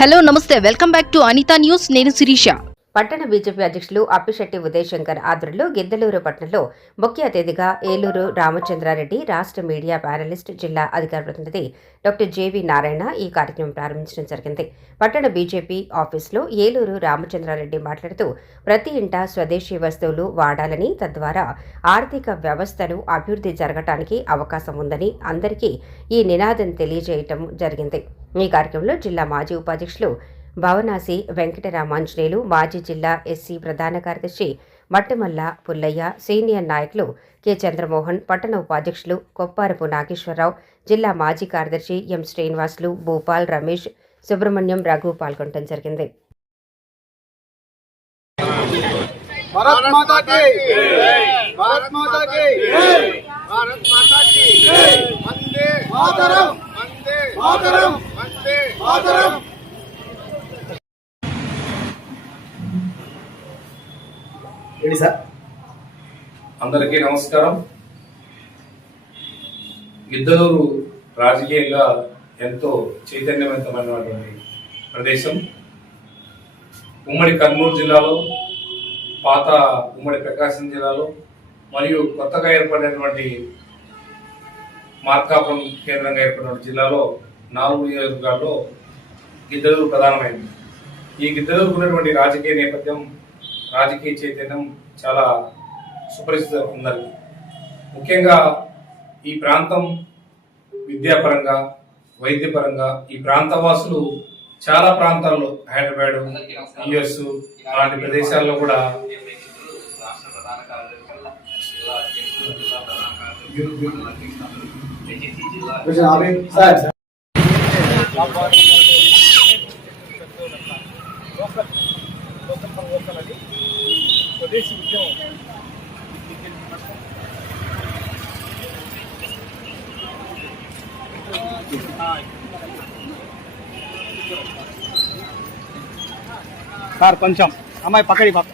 Hello నమస్తే welcome back to Anitha news. నేను శిరీష. పట్టణ బీజేపీ అధ్యక్షులు అప్పిశెట్టి ఉదయశంకర్ ఆధ్వర్యంలో గిద్దలూరు పట్టణంలో ముఖ్య అతిథిగా ఏలూరు రామచంద్రారెడ్డి, రాష్ట్ర మీడియా ప్యానలిస్ట్, జిల్లా అధికార ప్రతినిధి డాక్టర్ జేవి నారాయణ ఈ కార్యక్రమం ప్రారంభించడం జరిగింది. పట్టణ బీజేపీ ఆఫీసులో ఏలూరు రామచంద్రారెడ్డి మాట్లాడుతూ ప్రతి ఇంటా స్వదేశీ వస్తువులు వాడాలని, తద్వారా ఆర్థిక వ్యవస్థను అభివృద్ధి జరగటానికి అవకాశం ఉందని అందరికీ ఈ నినాదం తెలియజేయటం జరిగింది. ఈ కార్యక్రమంలో జిల్లా మాజీ ఉపాధ్యక్షులు భవనాసి వెంకటరామాంజనేయులు, మాజీ జిల్లా ఎస్సీ ప్రధాన కార్యదర్శి మట్టమల్ల పుల్లయ్య, సీనియర్ నాయకులు కె చంద్రమోహన్, పట్టణ ఉపాధ్యక్షులు కొప్పారపు నాగేశ్వరరావు, జిల్లా మాజీ కార్యదర్శి ఎం శ్రీనివాసులు, భూపాల్, రమేష్, సుబ్రహ్మణ్యం, రఘు పాల్గొనడం జరిగింది. అందరికీ నమస్కారం. గిద్దలూరు రాజకీయంగా ఎంతో చైతన్యవంతమైనటువంటి ప్రదేశం. ఉమ్మడి కర్నూలు జిల్లాలో, పాత ఉమ్మడి ప్రకాశం జిల్లాలో మరియు కొత్తగా ఏర్పడినటువంటి మార్కాపురం కేంద్రంగా ఏర్పడిన జిల్లాలో 4 నియోజకవర్గాల్లో గిద్దలూరు ప్రధానమైంది. ఈ గిద్దలూరుకు ఉన్నటువంటి రాజకీయ నేపథ్యం, రాజకీయ చైతన్యం చాలా సుపరిచితం ఉన్నది. ముఖ్యంగా ఈ ప్రాంతం విద్యాపరంగా, వైద్యపరంగా ఈ ప్రాంతవాసులు చాలా ప్రాంతాల్లో, హైదరాబాద్, యుఎస్ అలాంటి ప్రదేశాల్లో కూడా స్వదేశీ ఉద్యమం సార్ కొంచెం అమ్మాయి పక్కడి పక్క